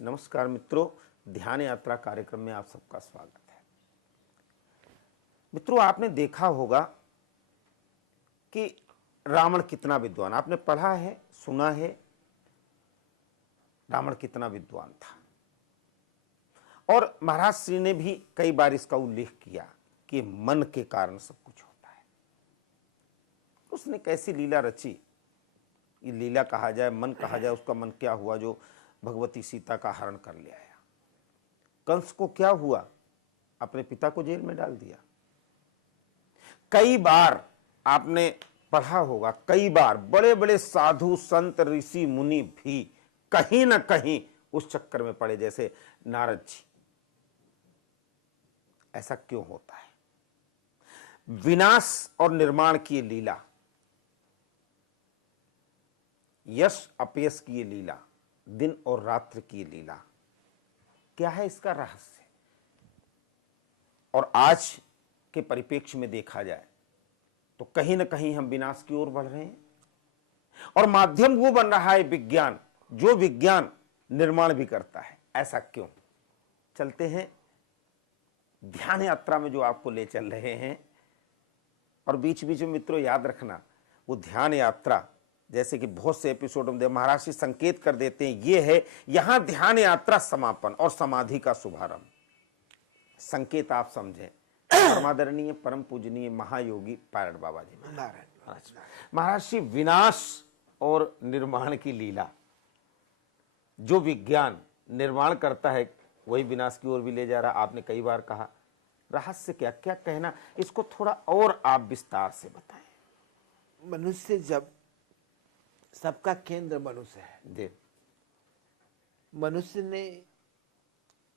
नमस्कार मित्रों, ध्यान यात्रा कार्यक्रम में आप सबका स्वागत है। मित्रों, आपने देखा होगा कि रावण कितना विद्वान, आपने पढ़ा है, सुना है, रावण कितना विद्वान था। और महाराज श्री ने भी कई बार इसका उल्लेख किया कि मन के कारण सब कुछ होता है। उसने कैसी लीला रची, ये लीला कहा जाए, मन कहा जाए, उसका मन क्या हुआ जो भगवती सीता का हरण कर ले आया। कंस को क्या हुआ, अपने पिता को जेल में डाल दिया। कई बार आपने पढ़ा होगा, कई बार बड़े बड़े साधु संत ऋषि मुनि भी कहीं ना कहीं उस चक्कर में पड़े, जैसे नारद जी। ऐसा क्यों होता है? विनाश और निर्माण की ये लीला, यश अपयश की ये लीला, दिन और रात्र की लीला, क्या है इसका रहस्य? और आज के परिप्रेक्ष्य में देखा जाए तो कहीं ना कहीं हम विनाश की ओर बढ़ रहे हैं और माध्यम वो बन रहा है विज्ञान, जो विज्ञान निर्माण भी करता है। ऐसा क्यों? चलते हैं ध्यान यात्रा में जो आपको ले चल रहे हैं। और बीच बीच में मित्रों याद रखना, वो ध्यान यात्रा जैसे कि बहुत से एपिसोड में महाराज जी संकेत कर देते हैं, ये है यहां ध्यान यात्रा समापन और समाधि का शुभारंभ। संकेत आप समझें। परमादरणीय परम पूजनीय महायोगी पारण बाबा जी महाराज श्री, विनाश और निर्माण की लीला, जो विज्ञान निर्माण करता है वही विनाश की ओर भी ले जा रहा। आपने कई बार कहा, रहस्य क्या क्या कहना, इसको थोड़ा और आप विस्तार से बताएं। मनुष्य, जब सबका केंद्र मनुष्य है, जी, मनुष्य ने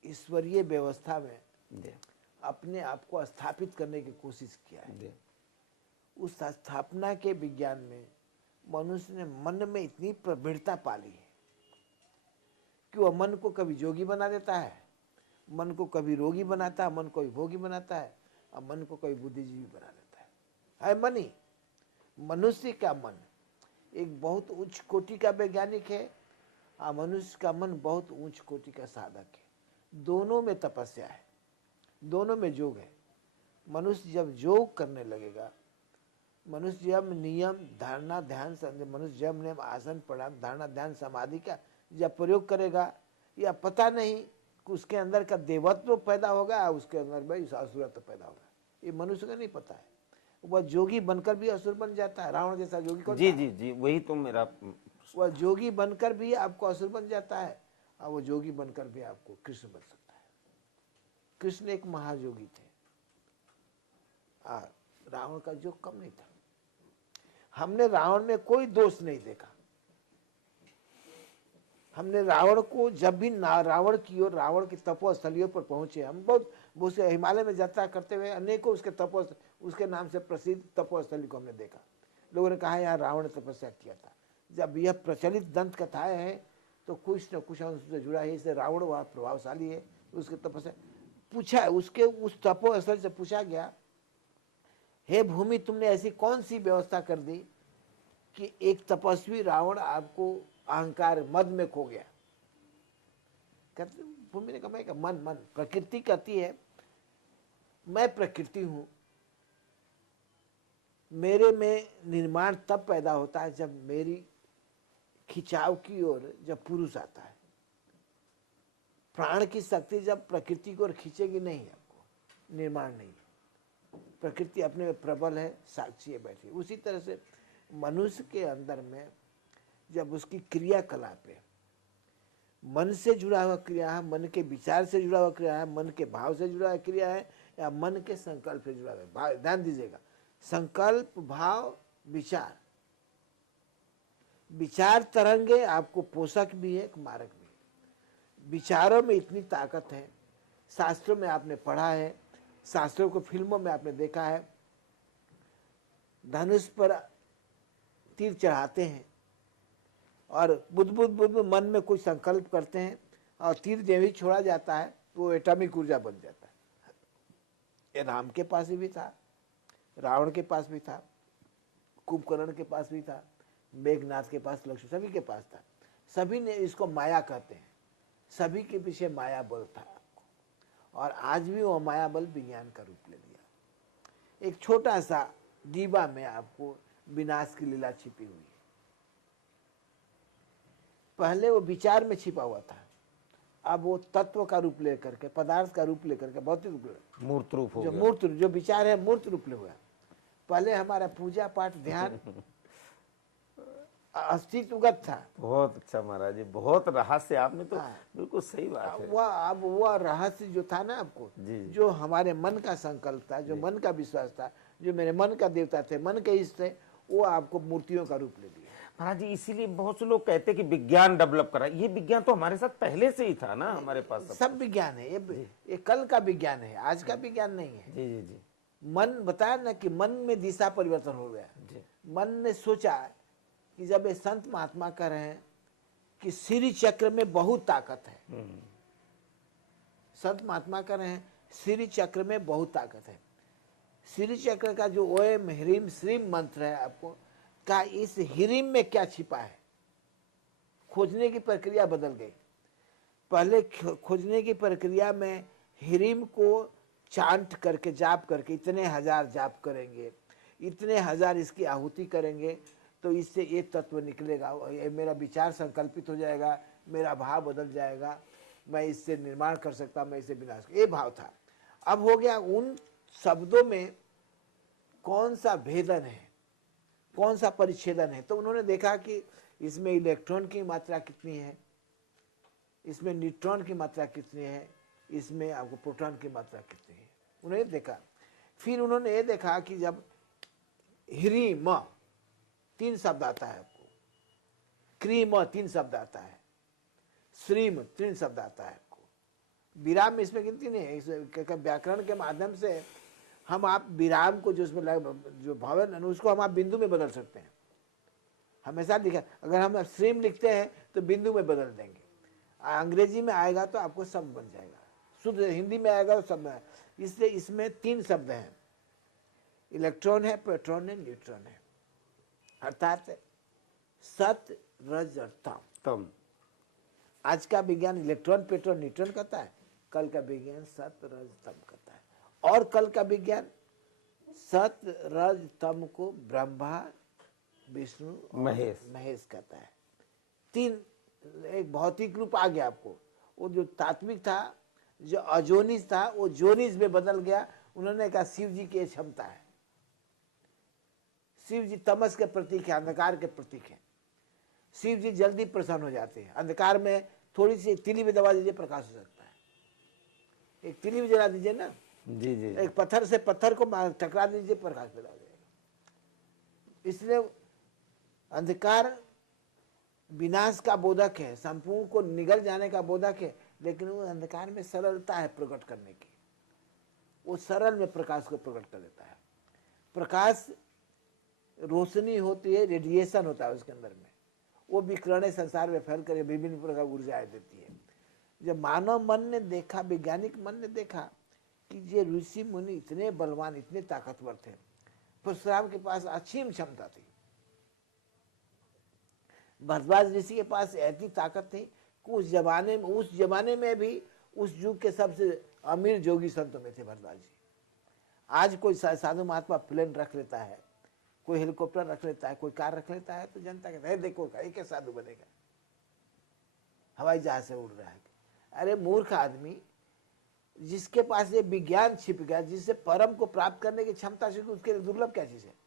ईश्वरीय व्यवस्था में जी, अपने आप को स्थापित करने की कोशिश किया है। जी, उस स्थापना के विज्ञान में मनुष्य ने मन में इतनी प्रबीणता पाली है कि वह मन को कभी जोगी बना देता है, मन को कभी रोगी बनाता है, मन को भोगी बनाता है, और मन को कभी बुद्धिजीवी बना देता है मन ही। मनुष्य का मन एक बहुत उच्च कोटि का वैज्ञानिक है और मनुष्य का मन बहुत उच्च कोटि का साधक है। दोनों में तपस्या है, दोनों में योग है। मनुष्य जब योग करने लगेगा, मनुष्य जब नियम धारणा ध्यान, मनुष्य जब नियम आसन प्राणायाम धारणा ध्यान समाधि का जब प्रयोग करेगा, या पता नहीं कि उसके अंदर का देवत्व पैदा होगा, उसके अंदर में असुरत्व पैदा होगा, ये मनुष्य को नहीं पता है। वह जोगी बनकर भी असुर बन जाता है, रावण जैसा जोगी कौन? जी जी जी, वही तो मेरा। वह जोगी बनकर भी आपको असुर बन जाता है, और वो जोगी बनकर भी आपको कृष्ण बन सकता है। कृष्ण एक महायोगी थे, रावण का योग कम नहीं था। हमने रावण में कोई दोष नहीं देखा। हमने रावण को जब भी रावण की ओर, रावण की तपोस्थलियों पर पहुंचे, हम बहुत हिमालय में यात्रा करते हुए अनेकों उसके नाम से प्रसिद्ध तपोस्थली को हमने देखा। लोगों ने कहा यहाँ रावण ने तपस्या किया था। जब यह प्रचलित दंत कथाएं हैं तो कुछ न कुछ उससे जुड़ा है। इससे रावण वहाँ प्रभावशाली है, उसके तपस्या पूछा, उसके उस तपोस्थल से पूछा गया, हे भूमि, तुमने ऐसी कौन सी व्यवस्था कर दी कि एक तपस्वी रावण आपको अहंकार मद में खो गया? कहते भूमि ने कहा, मन प्रकृति कहती है मैं प्रकृति हूं, मेरे में निर्माण तब पैदा होता है जब मेरी खिंचाव की ओर जब पुरुष आता है। प्राण की शक्ति जब प्रकृति को ओर खींचेगी नहीं, आपको निर्माण नहीं। प्रकृति अपने में प्रबल है, साक्षी है, बैठी। उसी तरह से मनुष्य के अंदर में जब उसकी क्रियाकलाप है, मन से जुड़ा हुआ क्रिया है, मन के विचार से जुड़ा हुआ क्रिया है, मन के भाव से जुड़ा हुआ क्रिया है, या मन के संकल्प से जुड़ा हुआ है। ध्यान दीजिएगा, संकल्प भाव विचार, विचार तरंगे आपको पोषक भी है, मारक भी है। विचारों में इतनी ताकत है, शास्त्रों में आपने पढ़ा है, शास्त्रों को फिल्मों में आपने देखा है। धनुष पर तीर चढ़ाते हैं और बुद्ध मन में कुछ संकल्प करते हैं, और तीर जब ही छोड़ा जाता है तो वो एटॉमिक ऊर्जा बन जाता है। ये राम के पास भी था, रावण के पास भी था, कुंभकर्ण के पास भी था, मेघनाथ के पास, लक्ष्मण, सभी के पास था। सभी ने इसको माया कहते हैं। सभी के पीछे माया बल था आपको, और आज भी वो माया बल विज्ञान का रूप ले लिया। एक छोटा सा डिब्बा में आपको विनाश की लीला छिपी हुई है। पहले वो विचार में छिपा हुआ था, अब वो तत्व का रूप लेकर के, पदार्थ का रूप लेकर के, भौतिक रूप ले, मूर्त रूप हो जो गया। मूर्त, जो विचार है मूर्त रूप ले हुआ। पहले हमारा पूजा पाठ ध्यान अस्तित्वगत था। बहुत अच्छा महाराज जी, बहुत रहस्य, आपने तो हाँ। बिल्कुल सही बात है। वह अब वह रहस्य जो था ना आपको, जी। जो हमारे मन का संकल्प था, जो मन का विश्वास था, जो मेरे मन का देवता थे, मन के इष्ट थे, वो आपको मूर्तियों का रूप ले लिया। महाराज जी, इसीलिए बहुत से लोग कहते हैं कि विज्ञान डेवलप करा। ये विज्ञान तो हमारे साथ पहले से ही था ना, हमारे पास सब विज्ञान है, ये कल का विज्ञान है, आज का विज्ञान नहीं है। जी जी जी मन बताया ना कि मन में दिशा परिवर्तन हो गया। जी। मन ने सोचा कि जब ये संत महात्मा कह रहे हैं कि श्री चक्र में बहुत ताकत है, संत महात्मा कह रहे हैं श्री चक्र में बहुत ताकत है। श्री चक्र का जो ओम ह्रीम श्रीम मंत्र है आपको, का इस ह्रीम में क्या छिपा है, खोजने की प्रक्रिया बदल गई। पहले खोजने की प्रक्रिया में ह्रीम को चांट करके, जाप करके, इतने हजार जाप करेंगे, इतने हजार इसकी आहुति करेंगे, तो इससे ये तत्व निकलेगा, ये मेरा विचार संकल्पित हो जाएगा, मेरा भाव बदल जाएगा, मैं इससे निर्माण कर सकता, मैं इससे विनाश, ये भाव था। अब हो गया उन शब्दों में कौन सा भेदन है, कौन सा परिच्छेदन है। तो उन्होंने देखा कि इसमें इलेक्ट्रॉन की मात्रा कितनी है, इसमें न्यूट्रॉन की मात्रा कितनी है, इसमें आपको प्रोटॉन की मात्रा कितनी है, उन्होंने देखा। फिर उन्होंने ये देखा कि जब ह्रीम 3 शब्द आता है आपको, क्रीम 3 शब्द आता है, श्रीम 3 शब्द आता है आपको, विराम इसमें गिनती नहीं है। इस व्याकरण के माध्यम से हम आप विराम को जो उसमें जो भवन उसको हम आप बिंदु में बदल सकते हैं। हमेशा लिखा, अगर हम श्रीम लिखते हैं तो बिंदु में बदल देंगे, अंग्रेजी में आएगा तो आपको शब्द बन जाएगा, शुद्ध हिंदी में आएगा तो शब्द है। इसलिए इसमें 3 शब्द हैं, इलेक्ट्रॉन है, प्रोटॉन है, न्यूट्रॉन है, अर्थात सत रज और तम। आज का विज्ञान इलेक्ट्रॉन प्रोटॉन न्यूट्रॉन कहता है, कल का विज्ञान सत रज तम कहता है। और कल का विज्ञान सत रज तम को ब्रह्मा विष्णु महेश कहता है। 3 एक भौतिक रूप आ गया आपको। वो जो तात्विक था, जो अजोनिस था, वो जोनिस में बदल गया। उन्होंने कहा शिव जी की क्षमता है, शिव जी तमस के प्रतीक है, अंधकार के प्रतीक है। शिव जी जल्दी प्रसन्न हो जाते हैं, अंधकार में थोड़ी सी तिली में दबा दीजिए प्रकाश हो सकता है। एक तिली में जला दीजिए ना, जी जी, एक पत्थर से पत्थर को टकरा दीजिए, प्रकाश पैदा हो जाएगा। इसलिए अंधकार विनाश का बोधक है, संपूर्ण को निगल जाने का बोधक है, लेकिन वो अंधकार में सरलता है प्रकट करने की, वो सरल में प्रकाश को प्रकट कर देता है। प्रकाश रोशनी होती है, रेडिएशन होता है उसके अंदर में, वो विकिरण संसार में फैल कर विभिन्न प्रकार ऊर्जाएं देती है। जब मानव मन ने देखा, वैज्ञानिक मन ने देखा कि ये ऋषि मुनि इतने बलवान, इतने ताकतवर थे, परशुराम के पास असीम क्षमता थी, भरद्वाज ऋषि के पास ऐसी ताकत थी कि उस जमाने में भी उस युग के सबसे अमीर जोगी संतों में थे भरद्वाज जी। आज कोई साधु महात्मा प्लेन रख लेता है, कोई हेलीकॉप्टर रख लेता है, कोई कार रख लेता है, तो जनता कहता है देखो एक साधु बनेगा, हवाई जहाज से उड़ रहा है। अरे मूर्ख आदमी, जिसके पास ये विज्ञान छिप गया, जिससे परम को प्राप्त करने की क्षमता से, उसके लिए दुर्लभ क्या चीज है।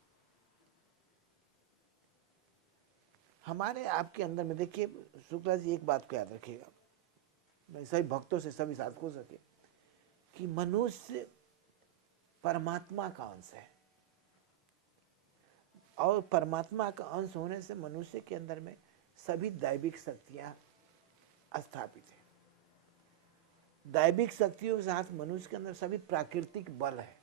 हमारे आपके अंदर में देखिए शुक्ला जी, एक बात को याद रखिएगा, मैं सभी भक्तों से, सभी साधकों से, कि मनुष्य परमात्मा का अंश है, और परमात्मा का अंश होने से मनुष्य के अंदर में सभी दैविक शक्तियां स्थापित है। दैविक शक्तियों के साथ मनुष्य के अंदर सभी प्राकृतिक बल है।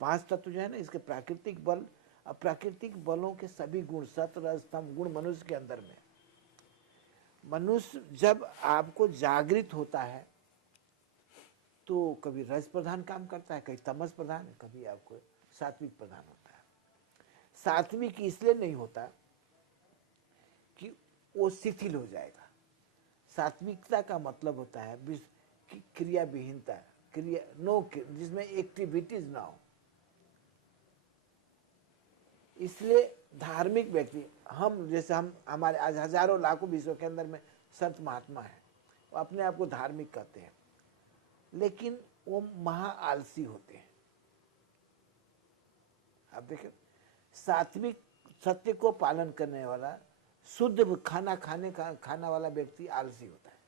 5 तत्व जो है ना, इसके प्राकृतिक बल, और प्राकृतिक बलों के सभी गुण, सत रज तम गुण मनुष्य के अंदर में। मनुष्य जब आपको जागृत होता है तो कभी रज प्रधान काम करता है, कभी तमस प्रधान, कभी आपको सात्विक प्रधान होता है। सात्विक इसलिए नहीं होता कि वो शिथिल हो जाएगा, सात्विकता का मतलब होता है क्रिया विहीनता, क्रिया नो, जिसमें एक्टिविटीज ना हो। इसलिए धार्मिक व्यक्ति, हम जैसे हम हमारे आज हजारों लाखों विश्व के अंदर में संत महात्मा है, वो अपने आप को धार्मिक कहते हैं, लेकिन वो महा आलसी होते हैं। आप देखें, सात्विक सत्य को पालन करने वाला, शुद्ध खाना वाला व्यक्ति आलसी होता है।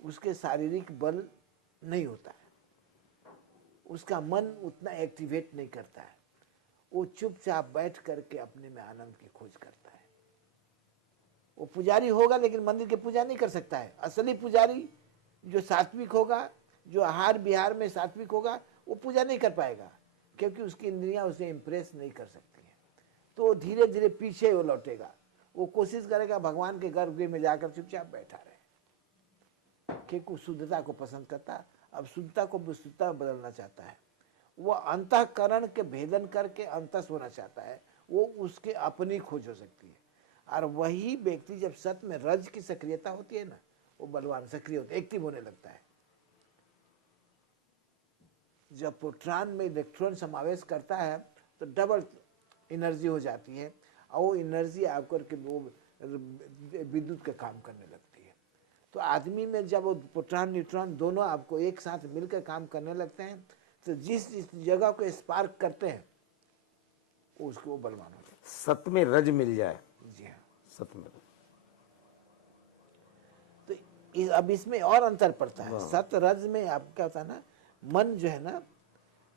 उसके शारीरिक बल नहीं होता है, उसका मन उतना एक्टिवेट नहीं करता है, वो चुपचाप बैठ करके अपने में आनंद की खोज करता है। वो पुजारी होगा लेकिन मंदिर की पूजा नहीं कर सकता है। असली पुजारी जो सात्विक होगा, जो आहार विहार में सात्विक होगा, वो पूजा नहीं कर पाएगा, क्योंकि उसकी इंद्रियां उसे इंप्रेस नहीं कर सकती हैं। तो धीरे धीरे पीछे वो लौटेगा, वो कोशिश करेगा भगवान के गर्भगृह में जाकर चुपचाप बैठा रहे, क्योंकि शुद्धता को पसंद करता, अब शुद्धता को विशुद्धता में बदलना चाहता है। वो अंतःकरण के भेदन करके अंतस होना चाहता है, वो उसके अपनी खोज हो सकती है। और वही व्यक्ति जब सत में रज की सक्रियता होती है ना, वो बलवान सक्रिय होता है, एक्टिव होने लगता है। जब प्रोटॉन में इलेक्ट्रॉन समावेश करता है तो डबल एनर्जी हो जाती है, और वो एनर्जी आकर के वो विद्युत का काम करने लगती है। तो आदमी में जब वो प्रोटॉन न्यूट्रॉन दोनों आपको एक साथ मिलकर काम करने लगते हैं, तो जिस जगह को स्पार्क करते हैं उसको बलवान होता है। सत में रज मिल जाए। जी हाँ, सत में रज। तो अब इसमें और अंतर पड़ता है। सत रज में आप क्या होता है ना, मन जो है ना,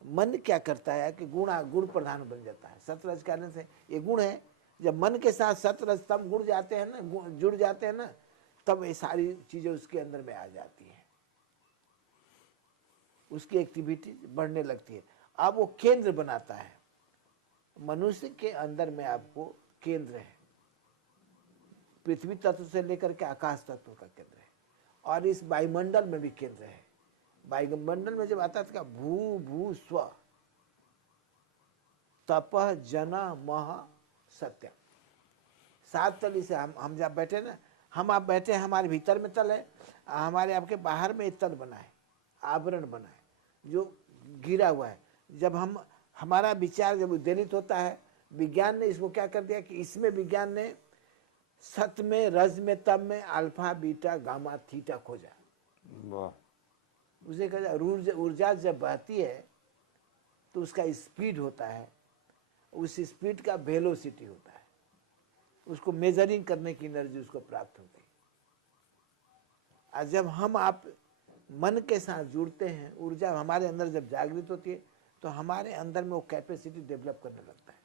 मन क्या करता है कि गुण प्रधान बन जाता है। सतरज कारण से ये गुण है, जब मन के साथ सतरज तम जुड़ जाते हैं ना, जुड़ जाते हैं ना, तब ये सारी चीजें उसके अंदर में आ जाती है, उसकी एक्टिविटी बढ़ने लगती है। अब वो केंद्र बनाता है। मनुष्य के अंदर में आपको केंद्र है, पृथ्वी तत्व से लेकर के आकाश तत्व का केंद्र है, और इस वायुमंडल में भी केंद्र है। वायुमंडल में जब आता था भू भू स्व तपह जना मह सत्य, 7 तली से हम जब बैठे ना, हम आप बैठे, हमारे भीतर में तल है, हमारे आपके बाहर में एक तल बना है, आवरण बना है जो घिरा हुआ है। जब हमारा विचार जब उद्वेलित होता है, विज्ञान ने इसको क्या कर दिया कि इसमें विज्ञान ने सत में, रज में, तब में अल्फा बीटा गामा थीटा खोजा। वाह। उसे कहा ऊर्जा जब बहती है तो उसका स्पीड होता है, उस स्पीड का वेलोसिटी होता है, उसको मेजरिंग करने की एनर्जी उसको प्राप्त होती है। और जब हम आप मन के साथ जुड़ते हैं, ऊर्जा हमारे अंदर जब जागृत होती है, तो हमारे अंदर में वो कैपेसिटी डेवलप करने लगता है,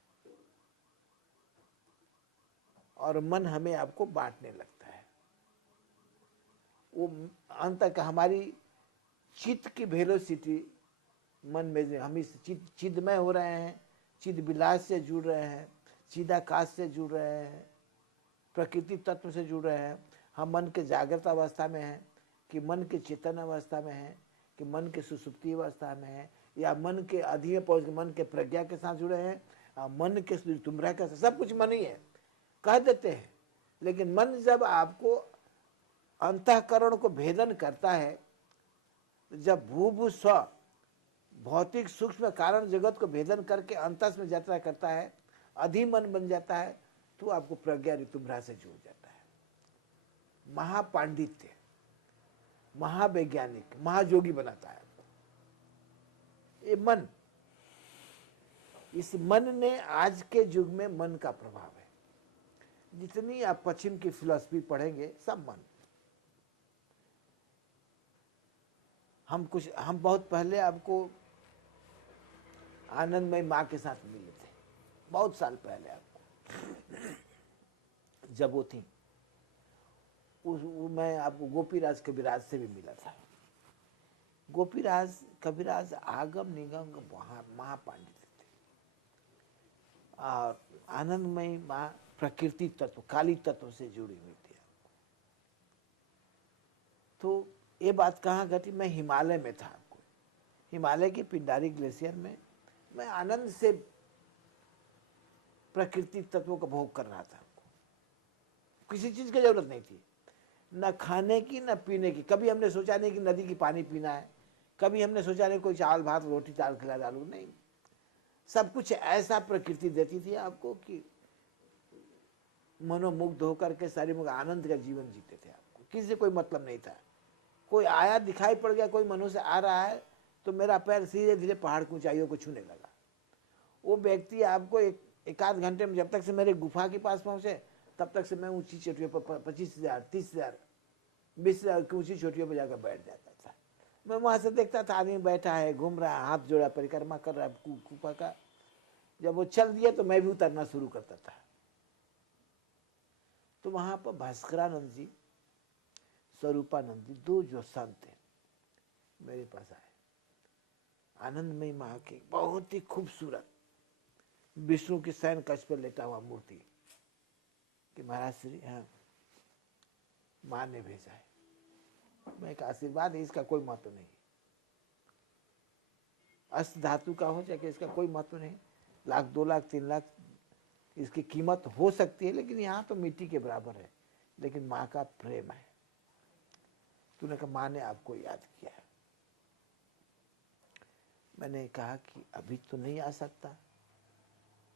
और मन हमें आपको बांटने लगता है। वो अंत तक हमारी चित्त की वेलोसिटी मन में, हम इस चिदमय हो रहे हैं, चिद विलास से जुड़ रहे हैं, चिदाकाश से जुड़ रहे हैं, प्रकृति तत्व से जुड़ रहे हैं। हम मन के जागृत अवस्था में हैं, कि मन के चेतन अवस्था में है, कि मन के सुसुप्ति अवस्था में है, या मन के अधि में पहुंच के मन के प्रज्ञा के साथ जुड़े हैं, मन के तुमरा के साथ, सब कुछ मन ही है कह देते हैं। लेकिन मन जब आपको अंतःकरण को भेदन करता है, जब भू स्व भौतिक सूक्ष्म कारण जगत को भेदन करके अंतस में यात्रा करता है, अधिमन बन जाता है, तो आपको प्रज्ञा ऋतुम्भ्रा से जुड़ जाता है। महापांडित्य, महावैज्ञानिक, महायोगी बनाता है आपको ये मन। इस मन ने, आज के युग में मन का प्रभाव है। जितनी आप पश्चिम की फिलॉसफी पढ़ेंगे, सब मन। हम बहुत पहले आपको आनंदमय माँ के साथ मिले थे, बहुत साल पहले आपको, जब वो थी। मैं आपको गोपीराज कविराज से भी मिला था। गोपीराज कविराज आगम निगम महापांडित थे, और आनंदमय माँ प्रकृति तत्व, काली तत्व से जुड़ी हुई थी। तो ये बात कहाँ घटी? मैं हिमालय में था। आपको हिमालय की पिंडारी ग्लेशियर में मैं आनंद से प्रकृति तत्वों का भोग कर रहा था। किसी चीज की जरूरत नहीं थी, न खाने की न पीने की। कभी हमने सोचा नहीं कि नदी की पानी पीना है, कभी हमने सोचा नहीं कोई चावल भात रोटी दाल खिला डालू, नहीं। सब कुछ ऐसा प्रकृति देती थी आपको कि मनोमुग्ध होकर के सारी मुग्ध आनंद का जीवन जीते थे। आपको किसी से कोई मतलब नहीं था। कोई आया दिखाई पड़ गया, कोई मनुष्य आ रहा है तो मेरा पैर धीरे धीरे पहाड़ की ऊंचाइयों को छूने लगा। वो व्यक्ति आपको एक आध घंटे में, जब तक से मेरे गुफा के पास पहुंचे तब तक से मैं ऊंची चोटियों पर 25,000, 30,000, 20,000 की ऊंची चोटियों पर जाकर बैठ जाता था। मैं वहां से देखता था आदमी बैठा है, घूम रहा है, हाथ जोड़ा परिक्रमा कर रहा है गुफा का। जब वो चल दिया तो मैं भी उतरना शुरू करता था। तो वहां पर भास्करानंद जी, स्वरूपानंद जी, दो जो संत थे, मेरे पास आए। आनंदमयी माँ की बहुत ही खूबसूरत विष्णु की शयन कक्ष पर लेटा हुआ मूर्ति कि महाराज श्री, हाँ माँ ने भेजा है। मैं एक आशीर्वाद है, इसका कोई महत्व नहीं। अष्ट धातु का हो चाहे इसका कोई महत्व नहीं। 1,00,000, 2,00,000, 3,00,000 इसकी कीमत हो सकती है, लेकिन यहाँ तो मिट्टी के बराबर है। लेकिन माँ का प्रेम है। तूने कहा माँ ने आपको याद किया है। मैंने कहा कि अभी तो नहीं आ सकता,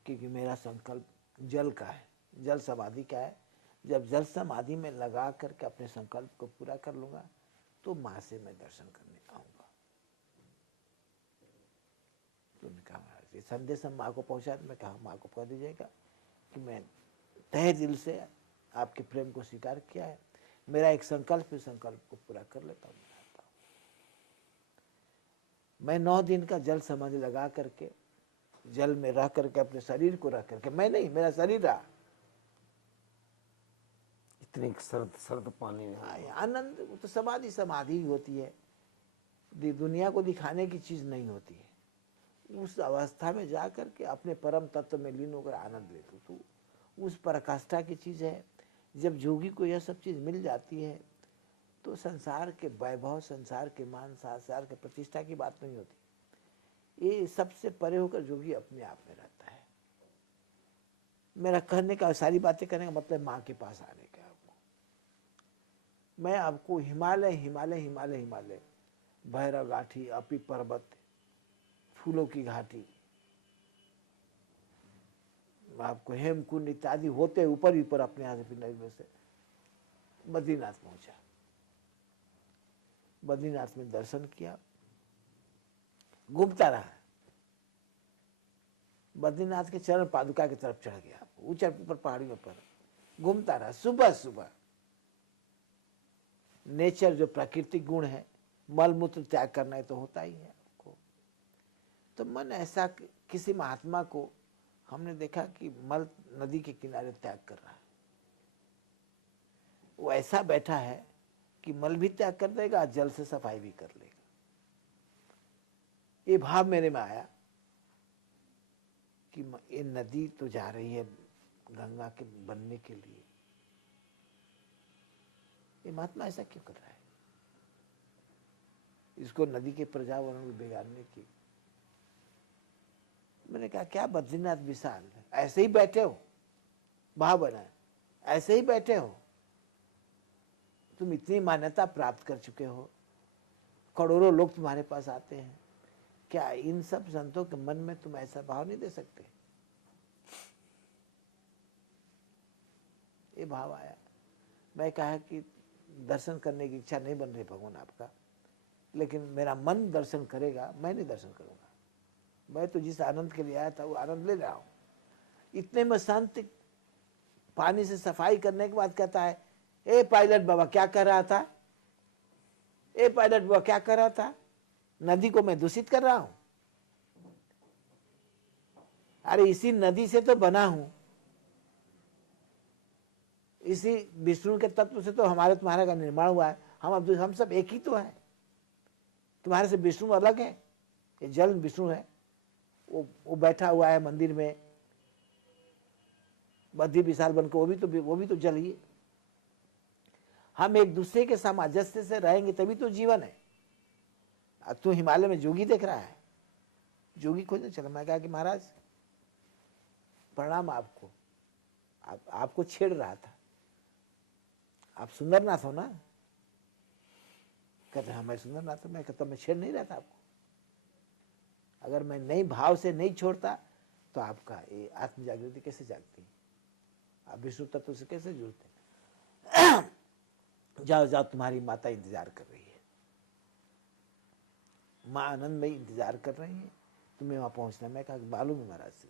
क्योंकि मेरा संकल्प जल का है, जल समाधि का है। जब जल समाधि में लगा करके अपने संकल्प को पूरा कर लूंगा तो माँ से मैं दर्शन करने आऊंगा। तो उन्होंने कहा महाराज ये संदेश हम माँ को पहुंचा। मैं कहा माँ को कह दीजिएगा कि मैं तहे दिल से आपके प्रेम को स्वीकार किया है। मेरा एक संकल्प, इस संकल्प को पूरा कर लेता हूँ। मैं 9 दिन का जल समाधि लगा करके, जल में रह करके, अपने शरीर को रख करके, मैं नहीं, मेरा शरीर रहा, इतने सर्द सर्द पानी में आनंद। तो समाधि समाधि ही होती है, दुनिया को दिखाने की चीज नहीं होती है। उस अवस्था में जा करके अपने परम तत्व में लीन होकर आनंद लेते तो उस पराकाष्ठा की चीज है। जब जोगी को यह सब चीज मिल जाती है तो संसार के वैभव, संसार के मान, संसार के प्रतिष्ठा की बात नहीं होती। ये सबसे परे होकर जोगी अपने आप में रहता है। मेरा कहने का, सारी बातें करने का मतलब माँ के पास आने का। मैं आपको हिमालय हिमालय हिमालय हिमालय, भैरव घाटी, अपी पर्वत, फूलों की घाटी, आपको हेमकुंड इत्यादि होते ऊपर ऊपर अपने यहाँ से से बद्रीनाथ पहुंचा। बद्रीनाथ में दर्शन किया, घूमता रहा। बद्रीनाथ के चरण पादुका की तरफ चढ़ गया, ऊंचे ऊपर पहाड़ियों पर घूमता रहा। सुबह सुबह नेचर जो प्राकृतिक गुण है, मल मूत्र त्याग करना है तो होता ही है आपको। तो मन ऐसा, किसी महात्मा को हमने देखा कि मल नदी के किनारे त्याग कर रहा है। वो ऐसा बैठा है कि मल भी त्याग कर देगा, जल से सफाई भी कर लेगा। ये भाव मेरे में आया कि ये नदी तो जा रही है गंगा के बनने के लिए, ये महात्मा ऐसा क्यों कर रहा है? इसको नदी के पर्यावरण को बिगाड़ने की। मैंने कहा क्या बद्रीनाथ विशाल, ऐसे ही बैठे हो, भाव बना, ऐसे ही बैठे हो, तुम इतनी मान्यता प्राप्त कर चुके हो, करोड़ों लोग तुम्हारे पास आते हैं, क्या इन सब संतों के मन में तुम ऐसा भाव नहीं दे सकते? ये भाव आया। मैं कहा कि दर्शन करने की इच्छा नहीं बन रही भगवान आपका, लेकिन मेरा मन दर्शन करेगा, मैं नहीं दर्शन करूंगा। मैं तो जिस आनंद के लिए आया था वो आनंद ले रहा हूं। इतने में संत पानी से सफाई करने के बाद कहता है, ए पायलट बाबा क्या कर रहा था? ए पायलट बाबा क्या कर रहा था? नदी को मैं दूषित कर रहा हूं? अरे इसी नदी से तो बना हूं, इसी विष्णु के तत्व से तो हमारे तुम्हारे का निर्माण हुआ है। हम सब एक ही तो है। तुम्हारे से विष्णु अलग है, ये जल विष्णु है। वो बैठा हुआ है मंदिर में, बद्री विशाल बनकर, वो भी तो जल ही है। हम एक दूसरे के सामंजस्य से रहेंगे तभी तो जीवन है। अब तू हिमालय में जोगी देख रहा है, जोगी खोजने चला। मैं कहा कि महाराज प्रणाम आपको, आपको छेड़ रहा था। आप सुंदरनाथ हो ना? कहते हाँ मैं सुंदरनाथ हूं। मैं कहता मैं छेड़ नहीं रहा था आपको। अगर मैं नई भाव से नहीं छोड़ता तो आपका ये आत्म जागृति कैसे जागती? आप विष्णु तत्व से कैसे जुड़ते? जाओ जाओ, तुम्हारी माता इंतजार कर रही है, माँ आनंदमयी इंतजार कर रही है, तुम्हें वहां पहुंचना। मैं कहा मालूम है महाराज श्री,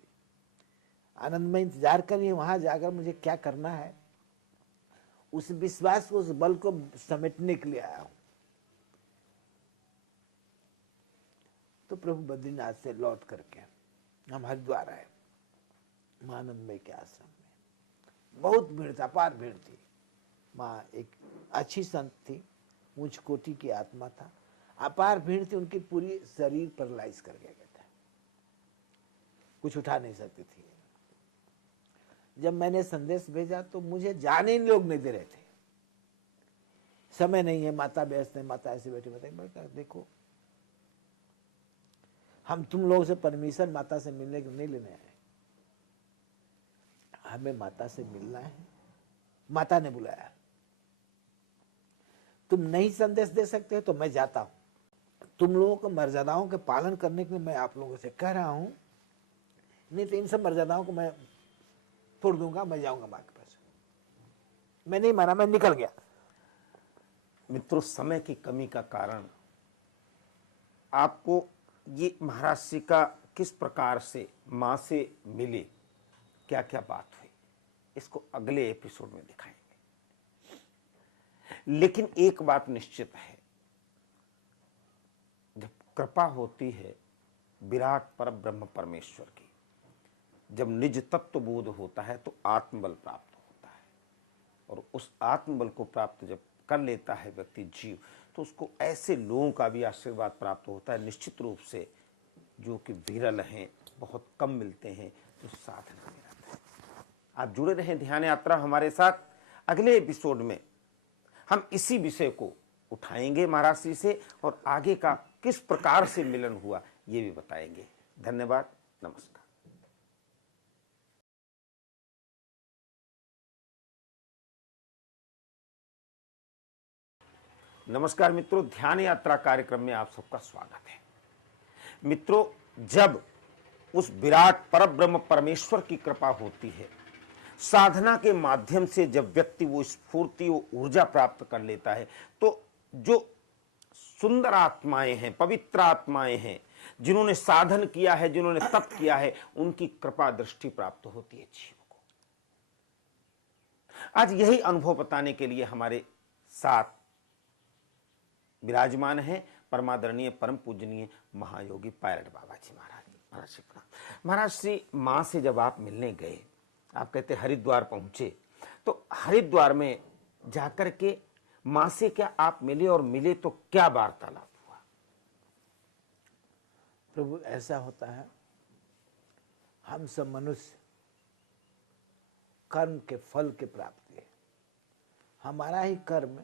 आनंदमयी इंतजार कर रही है, वहां जाकर मुझे क्या करना है, उस विश्वास को, उस बल को समेटने के लिए आया हूं। तो प्रभु बद्रीनाथ से लौट करके हम हरिद्वार आए, मां आनंदमयी के आश्रम में। बहुत भीड़ था, अपार भीड़ थी। माँ एक अच्छी संत थी, उच्च कोटि की आत्मा था। अपार भीड़ थी, उनकी पूरी शरीर पैरालाइज कर गया था, कुछ उठा नहीं सकती थी। जब मैंने संदेश भेजा तो मुझे जाने ही लोग नहीं दे रहे थे। समय नहीं है, माता व्यस्त है, माता ऐसे बैठे बैठे। देखो, हम तुम लोगों से परमिशन माता से मिलने के नहीं लेने आए, हमें माता से मिलना है। माता ने बुलाया, तुम नहीं संदेश दे सकते तो मैं जाता हूं। तुम लोगों को मर्यादाओं के पालन करने के लिए मैं आप लोगों से कह रहा हूं, नहीं तो इन सब मर्यादाओं को मैं तोड़ दूंगा, मैं जाऊंगा मां के पास। मैं नहीं माना, मैं निकल गया। मित्रों, समय की कमी का कारण आपको ये महाराज श्री का किस प्रकार से मां से मिले, क्या क्या बात हुई, इसको अगले एपिसोड में दिखाएंगे। लेकिन एक बात निश्चित है, जब कृपा होती है विराट पर ब्रह्म परमेश्वर की, जब निज तत्व बोध होता है तो आत्मबल प्राप्त होता है। और उस आत्मबल को प्राप्त जब कर लेता है व्यक्ति, जीव, तो उसको ऐसे लोगों का भी आशीर्वाद प्राप्त होता है, निश्चित रूप से, जो कि विरल हैं, बहुत कम मिलते हैं, जो साधना में रहता है। आप जुड़े रहें ध्यान यात्रा हमारे साथ। अगले एपिसोड में हम इसी विषय को उठाएंगे महाराज श्री से, और आगे का किस प्रकार से मिलन हुआ ये भी बताएंगे। धन्यवाद, नमस्कार। नमस्कार मित्रों, ध्यान यात्रा कार्यक्रम में आप सबका स्वागत है। मित्रों, जब उस विराट परब्रह्म परमेश्वर की कृपा होती है, साधना के माध्यम से जब व्यक्ति वो स्फूर्ति, वो ऊर्जा प्राप्त कर लेता है, तो जो सुंदर आत्माएं हैं, पवित्र आत्माएं हैं, जिन्होंने साधन किया है, जिन्होंने तप किया है, उनकी कृपा दृष्टि प्राप्त होती है जीव को। आज यही अनुभव बताने के लिए हमारे साथ विराजमान है परमादरणीय परम पूजनीय महायोगी पायलट बाबा जी महाराज। महाराज श्री, मां से जब आप मिलने गए, आप कहते हरिद्वार पहुंचे, तो हरिद्वार में जाकर के मां से क्या आप मिले, और मिले तो क्या वार्तालाप हुआ? प्रभु, ऐसा होता है, हम सब मनुष्य कर्म के फल के प्राप्ति है। हमारा ही कर्म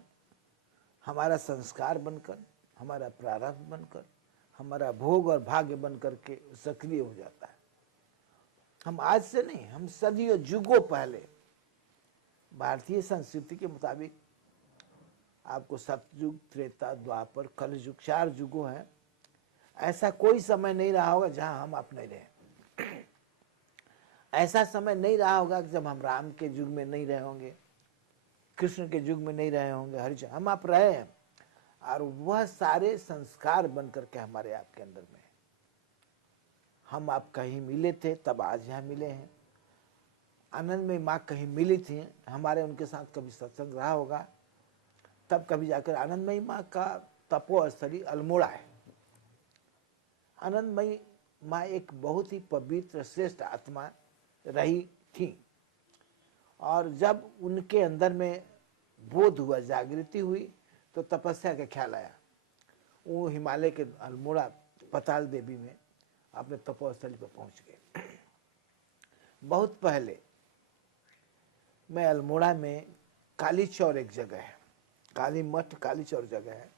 हमारा संस्कार बनकर, हमारा प्रारब्ध बनकर, हमारा भोग और भाग्य बनकर के सक्रिय हो जाता है। हम आज से नहीं, हम सदियों युगों पहले, भारतीय संस्कृति के मुताबिक आपको सतयुग, त्रेता, द्वापर, कलयुग, 4 युगों हैं। ऐसा कोई समय नहीं रहा होगा जहां हम आप नहीं रहे। ऐसा समय नहीं रहा होगा कि जब हम राम के युग में नहीं रहे होंगे, कृष्ण के युग में नहीं रहे होंगे, हर हम आप रहे हैं। और वह सारे संस्कार बनकर के हमारे आपके अंदर में, हम आप कहीं मिले थे तब आज यहाँ मिले हैं। आनंद में माँ कहीं मिली थी, हमारे उनके साथ कभी सत्संग रहा होगा, तब कभी जाकर आनंदमयी माँ का तपोस्थली अल्मोड़ा है। आनंदमयी माँ एक बहुत ही पवित्र श्रेष्ठ आत्मा रही थी, और जब उनके अंदर में बोध हुआ, जागृति हुई, तो तपस्या का ख्याल आया। वो हिमालय के अल्मोड़ा पताल देवी में अपने तपोस्थली पर पहुंच गए। बहुत पहले मैं अल्मोड़ा में काली चौर एक जगह है, काली मठ काली चौर जगह है,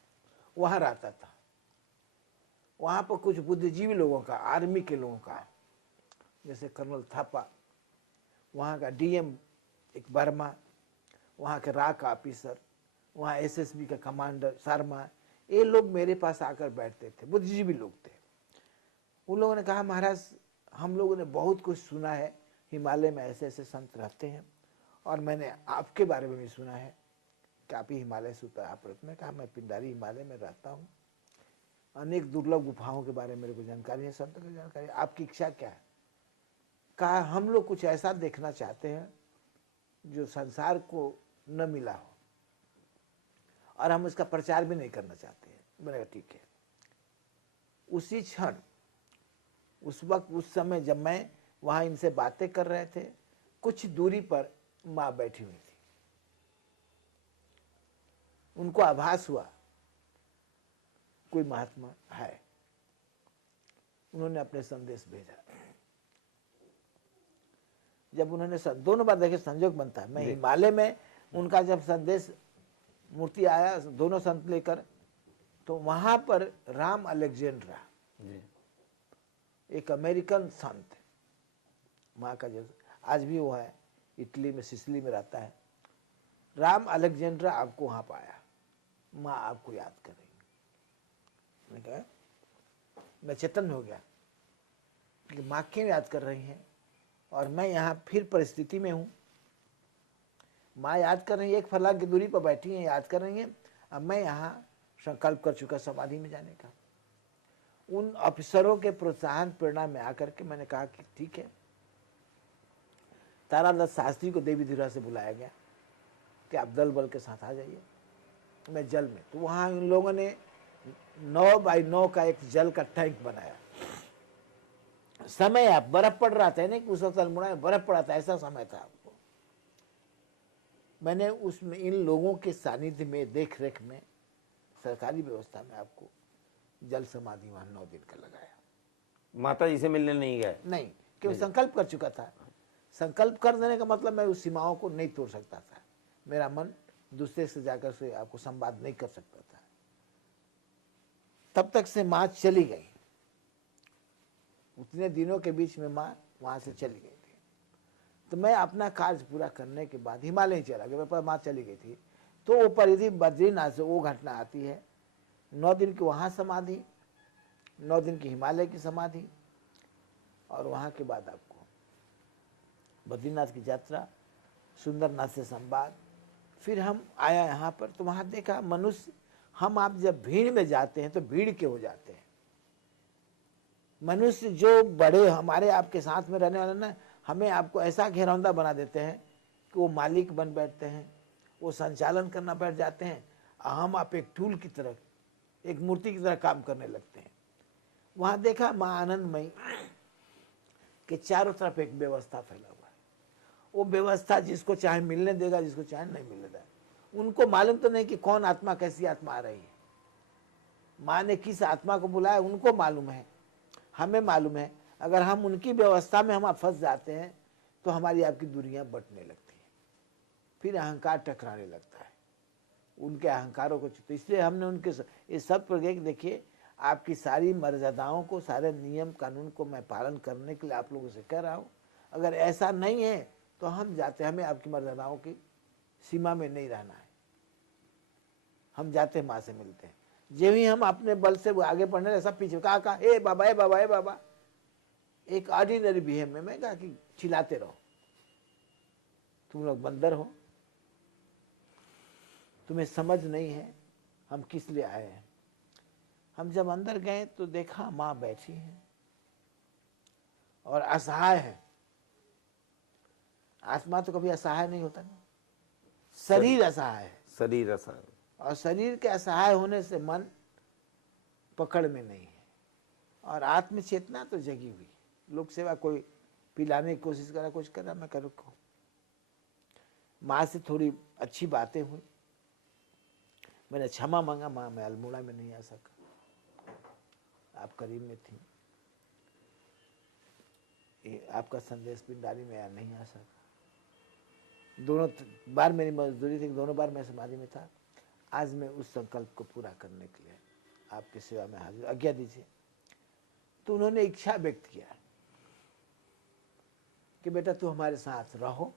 वहां रहता था। वहां पर कुछ बुद्धिजीवी लोगों का, आर्मी के लोगों का, जैसे कर्नल थापा, वहां का डीएम एक वर्मा, वहाँ के राक ऑफिसर, वहाँ एसएसबी का कमांडर शर्मा, ये लोग मेरे पास आकर बैठते थे, बुद्धिजीवी लोग थे। उन लोगों ने कहा महाराज हम लोगों ने बहुत कुछ सुना है, हिमालय में ऐसे ऐसे संत रहते हैं, और मैंने आपके बारे में भी सुना है कि आप ही हिमालय से उतर आप रहते। मैं कहा मैं पिंडारी हिमालय में रहता हूँ, अनेक दुर्लभ गुफाओं के बारे में मेरे को जानकारी है, संतों की जानकारी, आपकी इच्छा क्या है? कहा हम लोग कुछ ऐसा देखना चाहते हैं जो संसार को न मिला हो, और हम उसका प्रचार भी नहीं करना चाहते हैं। मैंने कहा ठीक है। उसी क्षण, उस वक्त, उस समय जब मैं वहां इनसे बातें कर रहे थे, कुछ दूरी पर माँ बैठी हुई थी। उनको आभास हुआ कोई महात्मा है, उन्होंने अपने संदेश भेजा। जब उन्होंने दोनों बार देखे संजोग बनता है, मैं हिमालय में उनका जब संदेश मूर्ति आया दोनों संत लेकर, तो वहां पर राम अलेक्जेंड्रा, एक अमेरिकन संत, वहां का जो आज भी वो है, इटली में सिसिली में रहता है, राम अलेक्जेंड्रा आपको वहां पाया, माँ आपको याद कर रही। मैंने कहा मैं चेतन हो गया कि माँ क्यों याद कर रही हैं, और मैं यहाँ फिर परिस्थिति में हूँ। माँ याद कर रही है, एक फर्लांग की दूरी पर बैठी हैं, याद कर रही हैं, अब मैं यहाँ संकल्प कर चुका समाधि में जाने का। उन अफसरों के प्रोत्साहन प्रेरणा में आकर के मैंने कहा कि ठीक है। तारादत्त शास्त्री को देवी धीरा से बुलाया गया कि आप दल बल के साथ आ जाइए, मैं जल में। तो वहाँ उन लोगों ने 9 बाई 9 का एक जल का टैंक बनाया। समय आप बर्फ पड़ रहा था, नहीं उस वक्त अल्मोड़ा में बर्फ पड़ा था, ऐसा समय था। आपको मैंने उसमें इन लोगों के सानिध्य में, देख रेख में, सरकारी व्यवस्था में आपको जल समाधि वहां 9 दिन का लगाया। माता जी से मिलने नहीं गए? नहीं, क्यों? संकल्प कर चुका था। संकल्प कर देने का मतलब मैं उस सीमाओं को नहीं तोड़ सकता था। मेरा मन दूसरे से जाकर से आपको संवाद नहीं कर सकता था। तब तक से माँ चली गई, उतने दिनों के बीच में माँ वहां से चली गई थी। तो मैं अपना कार्य पूरा करने के बाद हिमालय चला गया, पर माँ चली गई थी। तो वो परिधि बद्रीनाथ से वो घटना आती है, 9 दिन की वहां समाधि, 9 दिन की हिमालय की समाधि, और वहां के बाद आपको बद्रीनाथ की यात्रा, सुंदरनाथ से संवाद। फिर हम आया यहाँ पर, तो वहां देखा मनुष्य, हम आप जब भीड़ में जाते हैं तो भीड़ के हो जाते हैं। मनुष्य जो बड़े हमारे आपके साथ में रहने वाले ना, हमें आपको ऐसा घेरौंदा बना देते हैं कि वो मालिक बन बैठते हैं, वो संचालन करना बैठ जाते हैं, हम आप एक टूल की तरह, एक मूर्ति की तरह काम करने लगते हैं। वहां देखा मां आनंदमयी के चारों तरफ एक व्यवस्था फैला हुआ है। वो व्यवस्था जिसको चाहे मिलने देगा, जिसको चाहे नहीं मिलने देगा। उनको मालूम तो नहीं कि कौन आत्मा, कैसी आत्मा आ रही है, माँ ने किस आत्मा को बुलाया, उनको मालूम है, हमें मालूम है। अगर हम उनकी व्यवस्था में हम फंस जाते हैं तो हमारी आपकी दूरियां बंटने लगती है, फिर अहंकार टकराने लगता है उनके अहंकारों को। तो इसलिए हमने उनके इस सब पर देखिए, आपकी सारी मर्यादाओं को, सारे नियम कानून को मैं पालन करने के लिए आप लोगों से कह रहा हूँ। अगर ऐसा नहीं है तो हम जाते, हमें आपकी मर्यादाओं की सीमा में नहीं रहना है। हम जाते हैं, माँ से मिलते हैं। जब ही हम अपने बल से आगे बढ़ने सब पीछे कहा ए बाबा, ए बाबा, ए बाबा, एक ऑर्डिनरी बिहेव में मैं कहा कि चिल्लाते रहो, तुम लोग बंदर हो, तुम्हें समझ नहीं है हम किस लिए आए हैं। हम जब अंदर गए तो देखा माँ बैठी है और असहाय है। आत्मा तो कभी असहाय नहीं होता ना, शरीर असहाय है, शरीर असहाय, और शरीर के असहाय होने से मन पकड़ में नहीं है, और आत्म चेतना तो जगी हुई। लोक सेवा कोई पिलाने की कोशिश करा, कुछ करा, मैं करूँ। माँ से थोड़ी अच्छी बातें हुई, मैंने क्षमा मांगा, माँ मैं अल्मोड़ा में नहीं आ सका, आप करीब में थी, आपका संदेश पिंडारी में नहीं आ सका। दोनों बार मेरी मजदूरी थी, दोनों बार मैं समाधि में था। आज मैं उस संकल्प को पूरा करने के लिए आपकी सेवा में हाजिर, आज्ञा दीजिए। तो उन्होंने इच्छा व्यक्त किया कि बेटा तू हमारे साथ रहो,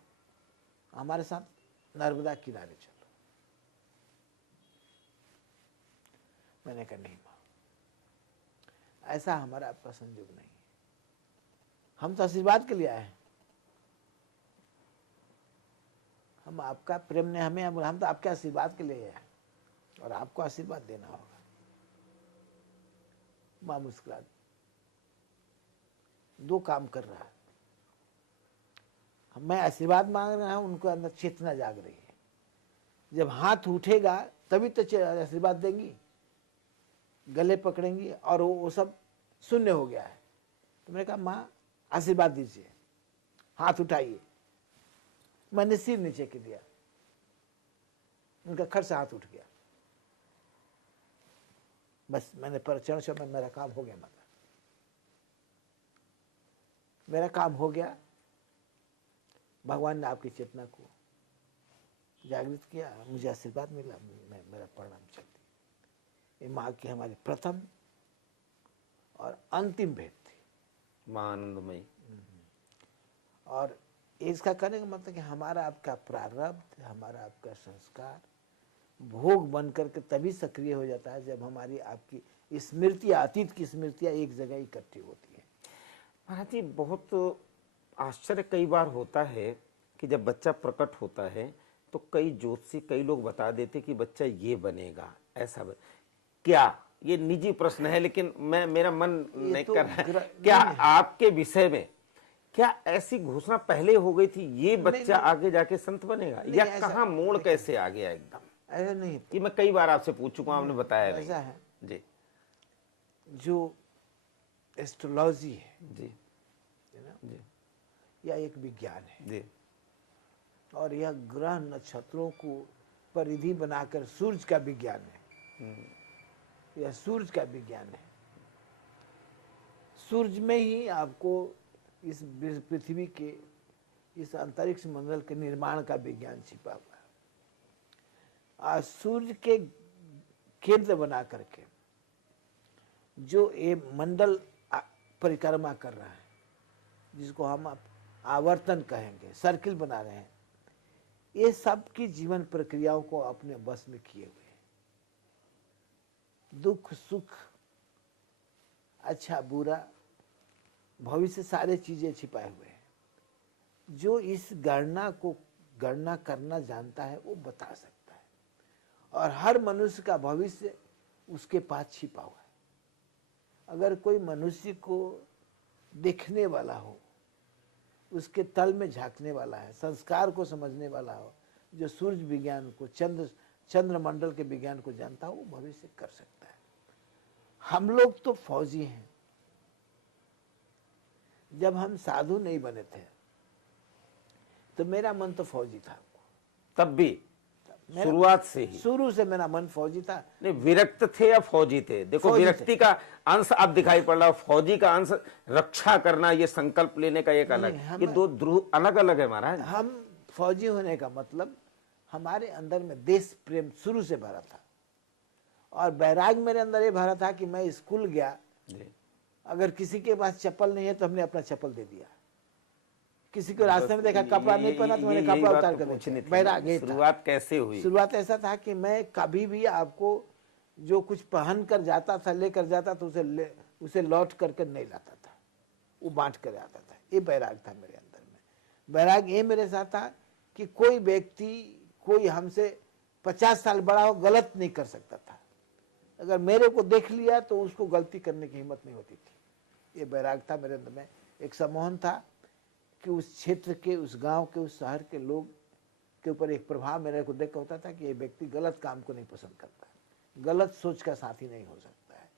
हमारे साथ नर्मदा किनारे चलो। मैंने कहा नहीं माँ, ऐसा हमारा आपका संयोग नहीं है, हम तो आशीर्वाद के लिए आए हैं, हम आपका प्रेम ने हमें, हम तो आपके आशीर्वाद के लिए आए हैं और आपको आशीर्वाद देना होगा। माँ मुस्कुरा दी। दो काम कर रहा है, मैं आशीर्वाद मांग रहा हूं, उनको अंदर चेतना जाग रही है। जब हाथ उठेगा तभी तो आशीर्वाद देंगी, गले पकड़ेंगी, और वो सब शून्य हो गया है। तो मैंने कहा माँ आशीर्वाद दीजिए, हाथ उठाइए। मैंने सिर नीचे कर दिया, उनका खट से हाथ उठ गया। बस मैंने चरण से मेरा काम हो गया, माता मेरा काम हो गया। भगवान ने आपकी चेतना को जागृत किया, मुझे आशीर्वाद मिला, मेरा परिणाम चलती। ये माँ की हमारी प्रथम और अंतिम भेंट थी। माँ आनंदमयी। और इसका कहने का मतलब कि हमारा आपका प्रारब्ध, हमारा आपका संस्कार भोग बन करके तभी सक्रिय हो जाता है जब हमारी आपकी स्मृतियाँ, अतीत की स्मृतियाँ एक जगह इकट्ठी होती है। महाराज जी, बहुत आश्चर्य कई बार होता है कि जब बच्चा प्रकट होता है तो कई ज्योतिषी, कई लोग बता देते कि बच्चा ये बनेगा, ऐसा क्या, ये निजी प्रश्न है, लेकिन मेरा मन नहीं कर रहा है। क्या आपके विषय में क्या ऐसी घोषणा पहले हो गई थी, ये बच्चा आगे जाके संत बनेगा, या कहाँ मोड़ कैसे आ गया एकदम? ऐसा नहीं कि मैं कई बार आपसे पूछ चुका हूं, आपने बताया नहीं। ऐसा है जी, जो एस्ट्रोलॉजी है जी, ना, जी, यह एक विज्ञान है। जी, और यह ग्रह नक्षत्रों को परिधि बनाकर सूर्य का विज्ञान है। यह सूर्य का विज्ञान है। सूर्य में ही आपको इस पृथ्वी के, इस अंतरिक्ष मंडल के निर्माण का विज्ञान छिपा हुआ है। आज सूर्य के केंद्र बना करके जो ये मंडल परिक्रमा कर रहा है, जिसको हम आवर्तन कहेंगे, सर्किल बना रहे हैं, ये सब की जीवन प्रक्रियाओं को अपने बस में किए हुए हैं। दुख सुख, अच्छा बुरा, भविष्य, सारे चीजें छिपाए हुए हैं। जो इस गणना करना जानता है वो बता सकता है, और हर मनुष्य का भविष्य उसके पास छिपा हुआ है। अगर कोई मनुष्य को देखने वाला हो, उसके तल में झांकने वाला है, संस्कार को समझने वाला हो, जो सूर्य विज्ञान को, चंद्रमंडल के विज्ञान को जानता हो, वो भविष्य कर सकता है। हम लोग तो फौजी हैं। जब हम साधु नहीं बने थे तो मेरा मन तो फौजी था। तब भी शुरुआत से ही, शुरू से मेरा मन फौजी था। नहीं, विरक्त थे या फौजी थे? देखो, विरक्ति का अंश अब दिखाई पड़ रहा है, फौजी का अंश रक्षा करना, ये संकल्प लेने का एक अलग, ये दो ध्रुव अलग अलग है महाराज। हम फौजी होने का मतलब हमारे अंदर में देश प्रेम शुरू से भरा था, और बैराग मेरे अंदर ये भरा था कि मैं स्कूल गया, अगर किसी के पास चप्पल नहीं है तो हमने अपना चप्पल दे दिया। किसी को रास्ते में देखा कपड़ा नहीं पहना तो मैंने कपड़ा उतार कर दिया। बैराग शुरुआत कैसे हुई? शुरुआत ऐसा था कि मैं कभी भी आपको जो कुछ पहन कर जाता था, लेकर जाता तो उसे लौट करके नहीं लाता था, वो बांट कर आता था। ये बैराग था मेरे अंदर में। बैराग ये मेरे साथ था कि कोई व्यक्ति, कोई हमसे 50 साल बड़ा हो, गलत नहीं कर सकता था। अगर मेरे को देख लिया तो उसको गलती करने की हिम्मत नहीं होती थी। ये बैराग था मेरे अंदर में। एक सम्मोहन था कि उस क्षेत्र के, उस गांव के, उस शहर के लोग के ऊपर एक प्रभाव मेरे को देख होता था कि ये व्यक्ति गलत काम को नहीं पसंद करता, गलत सोच का साथी नहीं हो सकता है,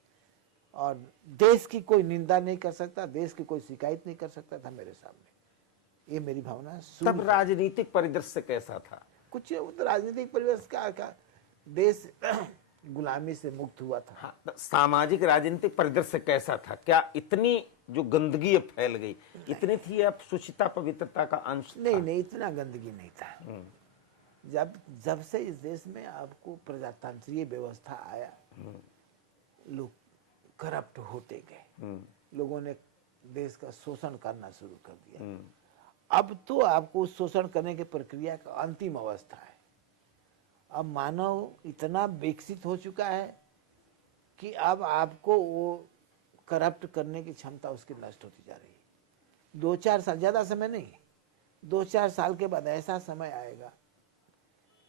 और देश की कोई निंदा नहीं कर सकता, देश की कोई शिकायत नहीं कर सकता था मेरे सामने। ये मेरी भावना। तब राजनीतिक परिदृश्य कैसा था? कुछ राजनीतिक परिवेश का देश गुलामी से मुक्त हुआ था। हाँ, सामाजिक राजनीतिक परिदृश्य कैसा था? क्या इतनी जो गंदगी फैल गई इतनी थी, अब शुचिता पवित्रता का अंश था? नहीं, इतना गंदगी नहीं था। जब से इस देश में आपको प्रजातंत्रीय व्यवस्था आया, लोग करप्ट होते गए, लोगों ने देश का शोषण करना शुरू कर दिया, अब तो आपको उस शोषण करने की प्रक्रिया का अंतिम अवस्था है। अब मानव इतना विकसित हो चुका है कि अब आपको वो करप्ट करने की क्षमता उसकी नष्ट होती जा रही है। 2-4 साल, ज़्यादा समय नहीं, 2-4 साल के बाद ऐसा समय आएगा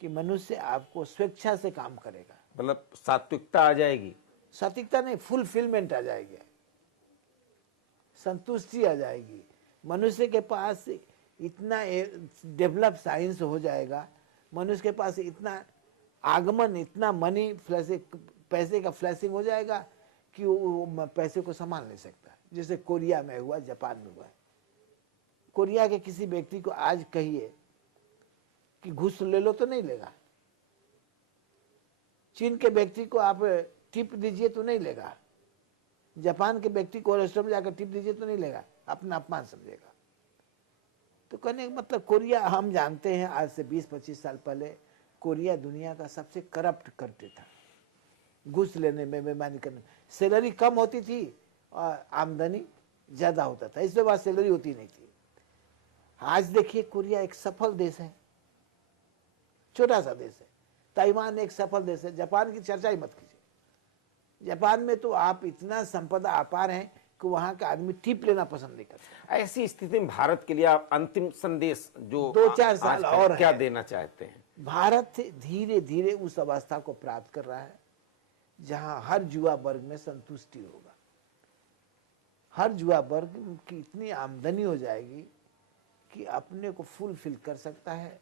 कि मनुष्य आपको स्वेच्छा से काम करेगा। मतलब सात्विकता आ जाएगी। सात्विकता नहीं, फुलफिलमेंट आ जाएगी, संतुष्टि आ जाएगी। मनुष्य के पास इतना डेवलप साइंस हो जाएगा, मनुष्य के पास इतना आगमन, इतना मनी फ्लैशिंग, पैसे का फ्लैशिंग हो जाएगा कि वो पैसे को संभाल नहीं सकता। जैसे कोरिया में हुआ, जापान में हुआ। कोरिया के किसी व्यक्ति को आज कहिए कि घूस ले लो तो नहीं लेगा। चीन के व्यक्ति को आप टिप दीजिए तो नहीं लेगा। जापान के व्यक्ति को रेस्टोरेंट में जाकर टिप दीजिए तो नहीं लेगा, अपना अपमान समझेगा। तो कहने का मतलब, कोरिया हम जानते हैं आज से 20-25 साल पहले कोरिया दुनिया का सबसे करप्ट कंट्री था। घूस लेने में, बेईमानी करने में सैलरी कम होती थी और आमदनी ज्यादा होता था, इसके बाद सैलरी होती नहीं थी। आज देखिए कोरिया एक सफल देश है, छोटा सा देश है। ताइवान एक सफल देश है। जापान की चर्चा ही मत कीजिए। जापान में तो आप इतना संपदा अपार है कि वहां का आदमी टिप लेना पसंद नहीं करता। ऐसी स्थिति में भारत के लिए आप अंतिम संदेश जो 2-4 साल आज का और क्या है। देना चाहते हैं? भारत धीरे धीरे उस अवस्था को प्राप्त कर रहा है जहां हर युवा वर्ग में संतुष्टि होगा। हर युवा वर्ग की इतनी आमदनी हो जाएगी कि अपने को फुलफिल कर सकता है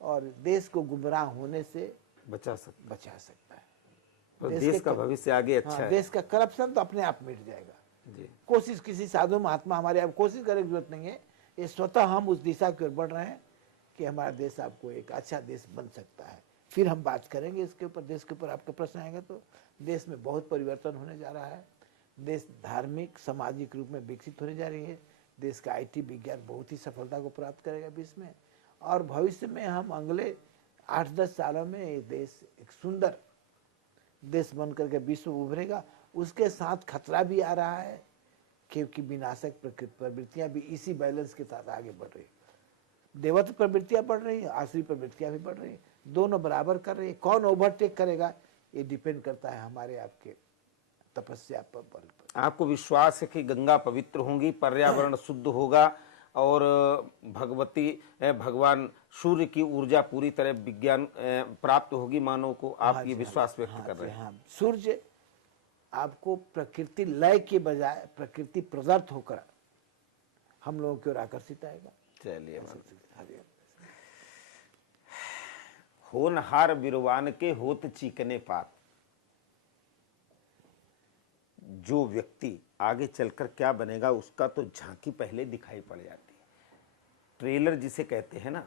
और देश को गुमराह होने से बचा सकते बचा सकता है। और देश का भविष्य आगे अच्छा हाँ, है। देश का करप्शन तो अपने आप मिट जाएगा। जी। कोशिश किसी साधु महात्मा हमारे अब कोशिश करने की जरूरत नहीं है, ये स्वतः हम उस दिशा की ओर बढ़ रहे हैं कि हमारा देश आपको एक अच्छा देश बन सकता है। फिर हम बात करेंगे इसके ऊपर, देश के ऊपर आपका प्रश्न आएगा तो। देश में बहुत परिवर्तन होने जा रहा है। देश धार्मिक सामाजिक रूप में विकसित होने जा रही है। देश का IT विज्ञान बहुत ही सफलता को प्राप्त करेगा विश्व में, और भविष्य में हम अगले 8-10 सालों में ये देश एक सुंदर देश बन करके विश्व उभरेगा। उसके साथ खतरा भी आ रहा है क्योंकि विनाशक प्रवृत्तियां भी इसी बैलेंस के साथ आगे बढ़ रही है। देवत्व प्रवृत्तियां बढ़ रही है, आसुरी प्रवृत्तियां भी बढ़ रही है, दोनों बराबर कर रही है। कौन ओवरटेक करेगा ये डिपेंड करता है हमारे आपके तपस्या पर, बल पर। आपको विश्वास है कि गंगा पवित्र होंगी, पर्यावरण शुद्ध होगा और भगवान सूर्य की ऊर्जा पूरी तरह विज्ञान प्राप्त होगी मानव को? आप ये विश्वास व्यक्त कर रहे हैं? हाँ, सूर्य आपको प्रकृति लय के बजाय प्रकृति प्रदत्त होकर हम लोगों की ओर आकर्षित आएगा। चलिए, होनहार बिरवान के होत चीकने पात। जो व्यक्ति आगे चलकर क्या बनेगा उसका तो झांकी पहले दिखाई पड़ जाती है। ट्रेलर जिसे कहते हैं ना,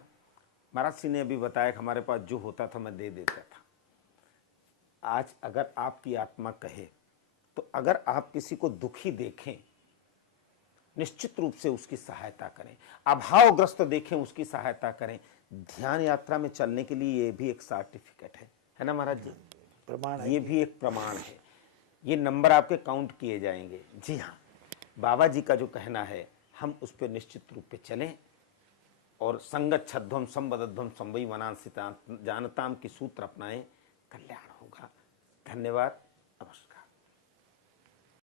महाराज सिंह ने अभी बताया कि हमारे पास जो होता था मैं दे देता था। आज अगर आपकी आत्मा कहे तो अगर आप किसी को दुखी देखें, निश्चित रूप से उसकी सहायता करें। अभावग्रस्त देखें, उसकी सहायता करें। ध्यान यात्रा में चलने के लिए ये भी एक सर्टिफिकेट है ना महाराज जी? प्रमाण ये भी एक प्रमाण है। ये नंबर आपके काउंट किए जाएंगे। जी हाँ, बाबा जी का जो कहना है हम उस पर निश्चित रूप पे चलें और संगत छध्वम संबद्धम संवई वनांसिता जानताम की सूत्र अपनाएं, कल्याण होगा। धन्यवाद।